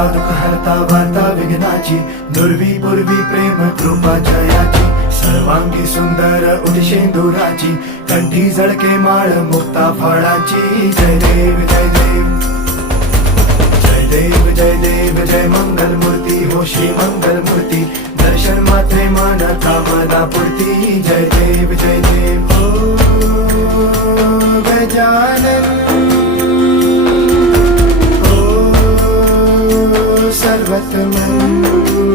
हरता दुःख हरता वार्ता विघ्नाची, दुर्वी पूर्वी प्रेम कृपा जयाची, सर्वांगी सुंदर उदिशेंदुराची, कंठी झळके माळ मुक्ता फळाची. जय देव जय देव जय देव जय देव जय मंगल मूर्ती हो श्री मंगल मूर्ती, दर्शन मात्रे मन कामना पूर्ती. जय देव जय देव हो गजानन हो सर्वतमन